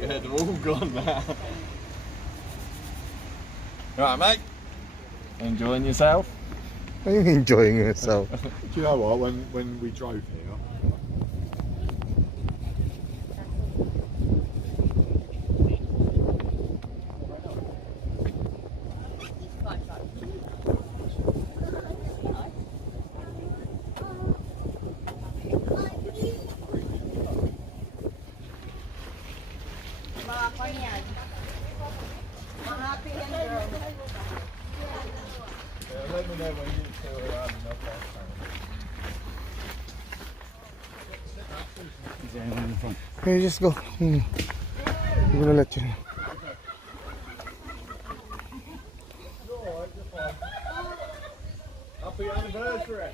Yeah, they're all gone now. Right, mate. Enjoying yourself? Are you enjoying yourself? Do you know what? When we drove here, let me know when you two are having enough last time. Here, just go. I'm gonna let you know. Happy anniversary!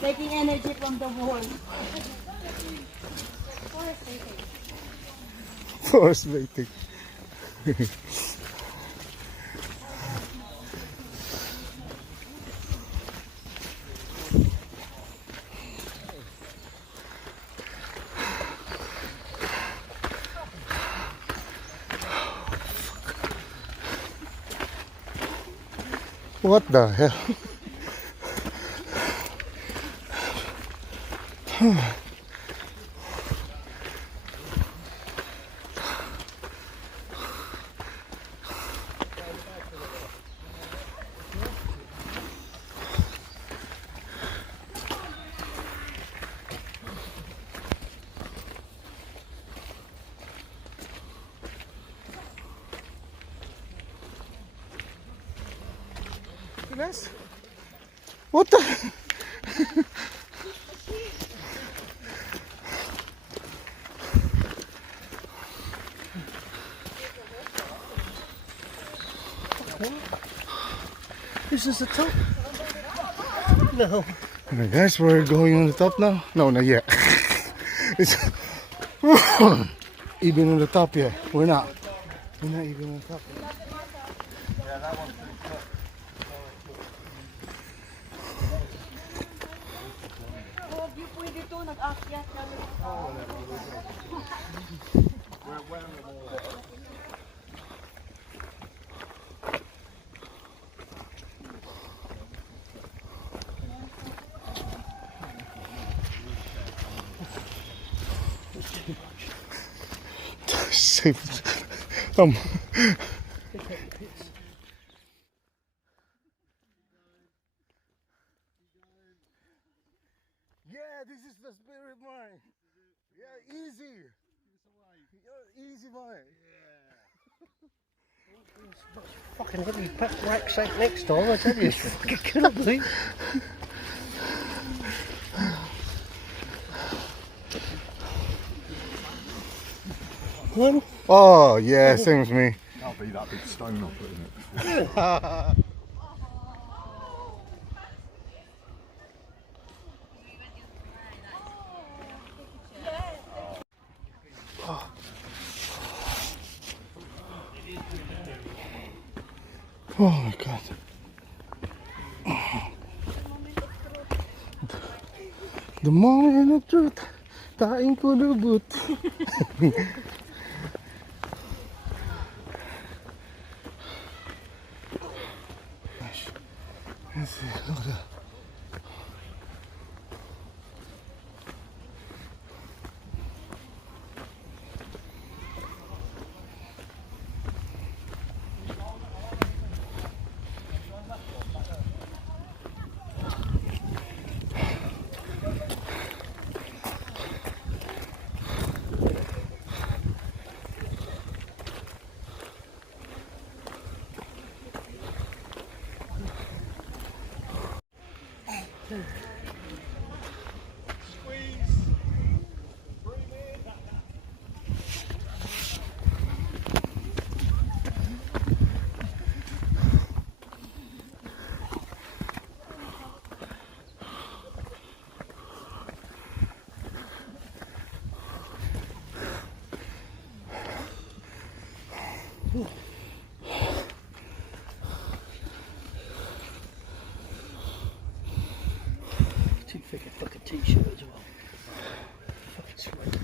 Taking energy from the wall. Force waiting. What the hell? What the? This is the top? No. Alright guys, we're going on the top now. No, not yet. It's even on the top yet. We're not. We're not even on the top yet. Yeah, that one's pretty quick. Safe. Yeah, this is the spirit mine. Yeah, easy. Easy mine. Fucking heavy rucksack next time, I tell you, it's fucking killing me. One. Oh yeah, same as me. That'll be that big stone up, isn't it? Oh my god. The moment of truth, taing kulubot. Let's see, look at that. Squeeze. t-shirt as well. Fucking sweat.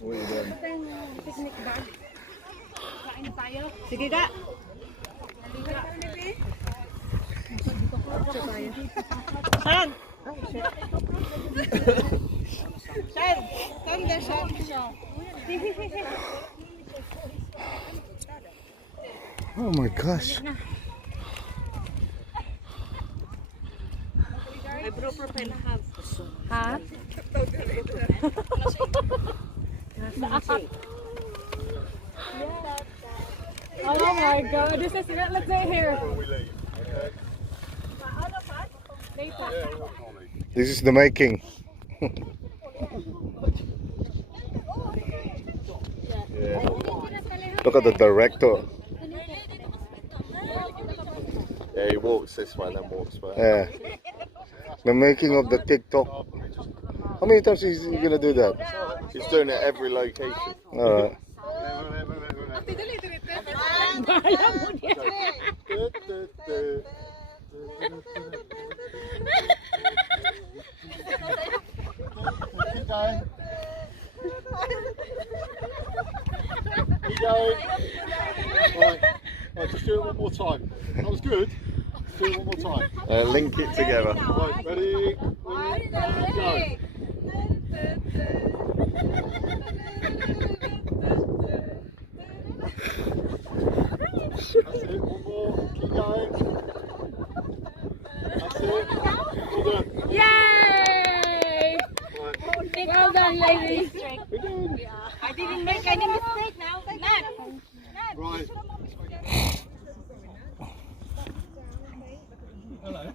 What are you doing? Picnic bag. Kain na tayo. Sige ka. Saan? Saan na siya? Oh my gosh. Ha? Oh my god, this is it. Let's stay here. This is the making. Look at the director. Yeah, he walks this way, then walks back. Yeah. The making of the TikTok. How many times is he gonna do that? He's doing it every location. Alright. Keep going. Keep going. Right, just do it one more time. That was good. Do it one more time. Link it together. Right, ready? Go. That's it, one more. Keep going. That's it. Well done. Yay! Right. Well done, ladies. We're done. I didn't make any mistake now. Right. Hello.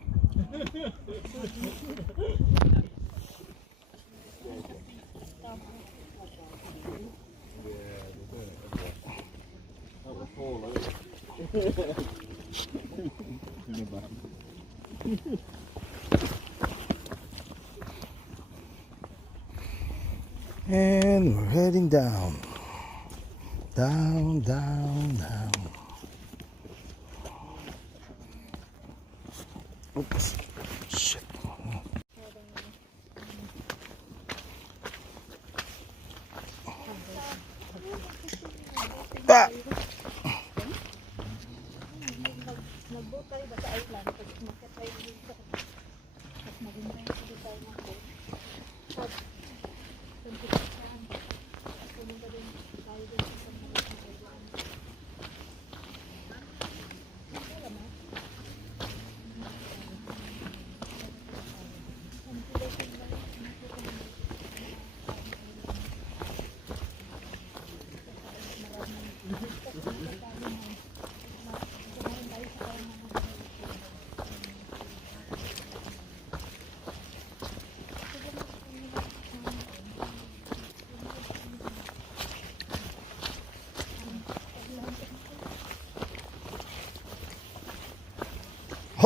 And we're heading down. Down, down, down. Oops. Shit. Ah!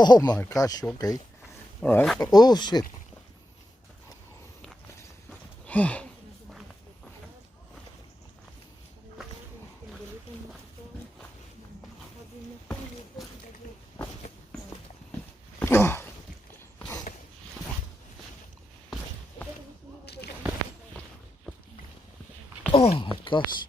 Oh my gosh, okay. Alright. Oh shit. Oh my gosh.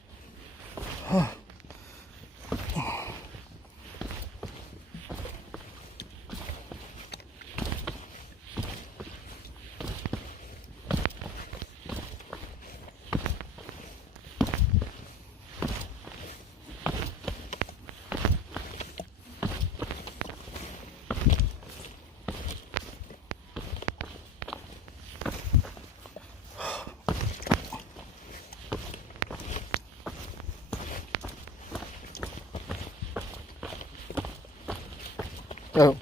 Oh.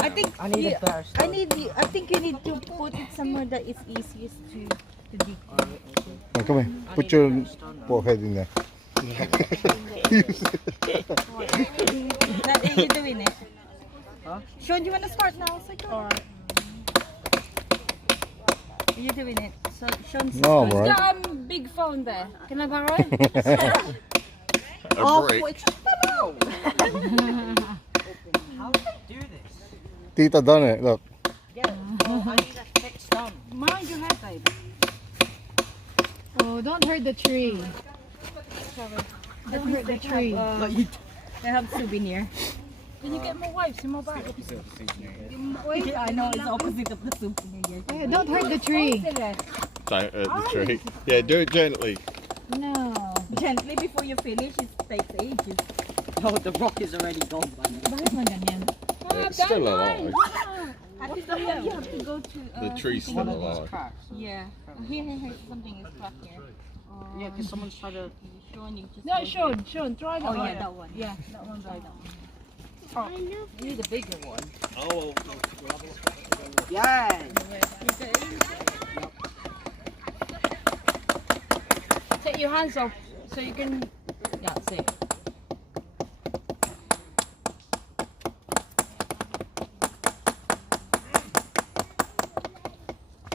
I think I need a better I think you need to put it somewhere that is easiest to dig. Oh, come here. Put your forehead in there. That are you doing it? Huh? Sean, do you want to start now? Alright. Are you doing it? So Sean's No, right? Got a big phone there. Can I borrow it? A brick. How do I do this? Tita done it. Look. Yeah, well, I need a thick stump. mind your head, baby. Oh, don't hurt the tree. Don't hurt the tree. They have souvenir. Can you get more wipes in my bag? Wait, I know it's opposite of the souvenir. Yeah, don't hurt the tree. Don't hurt the tree. Yeah, do it gently. No. Gently before you finish, it takes ages. Oh, the rock is already gone by now. Bakit man ganyan? It's still alive. At least you have to go to The tree's still alive. yeah. Here, something is cracked here. Yeah, because someone's trying to... Sean, you just No, Sean, try that Oh one. yeah, that one. Yeah, that one. Try that one. You need a bigger one. Oh, well, Yeah! Take your hands off so you can. Yeah, see.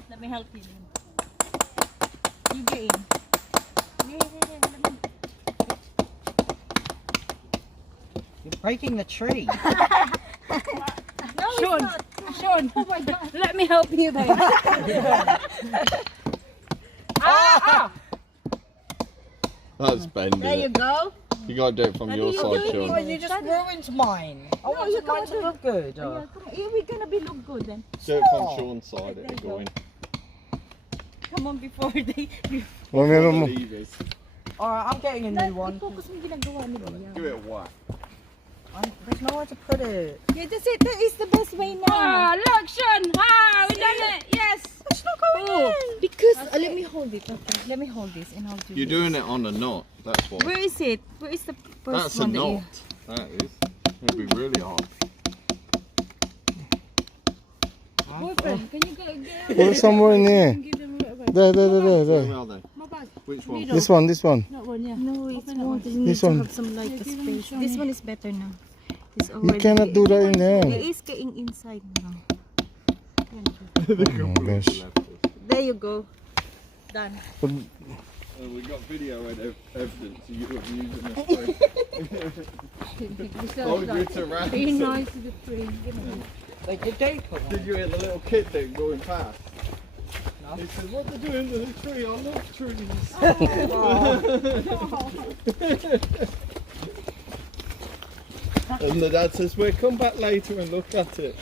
Let me help you. You get in. You're breaking the tree. Sean, oh my God. Let me help you then. That's bending There you it. go. You gotta do it from your side, Oh, Sean. you just ruined mine. I wanted mine to look good. Yeah, come on. We're gonna be look good then. Do it from Sean's side. There It'll you go go. in. Come on before they. Well, meron mo. Levers. Alright, I'm getting a new one. Focus mo yung ginagawa nila. Give it a whack. There's nowhere to put it. Yeah, that's it. That is the best way now. Ah, look, Sean. Ah, we done it. Yes. It's not going in. Because let me hold it. Okay, let me hold this and I'll do You're this. doing it on a knot. That's why. Where is it? Where is the first That's a one that you? knot. That is. It'll be really hard. Boyfriend, can you get Put it somewhere in here. give them a little bit? There. Well then. My bag. Which one? Middle. This one. That one, yeah. No, it's Open that more. one. You need This to one. have some like a give him space. Sean This here. one is better now. It's You already. cannot do that in It there. is getting inside now. Oh my gosh. There you go. Done. We got video evidence of you abusing the tree. Hold you to Be ransom. nice to the tree. Like, did they put Did you hear the little kid thing going past? No. He said, what they're doing to the tree? I love trees. And the dad says, we'll come back later and look at it.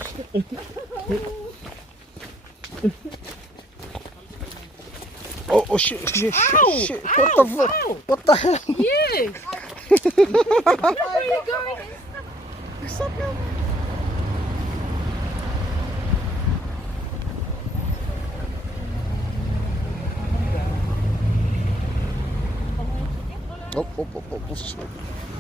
Oh shit. What the fuck? What the hell? You! Where are you going? Oh, oh, oh, oh, oh.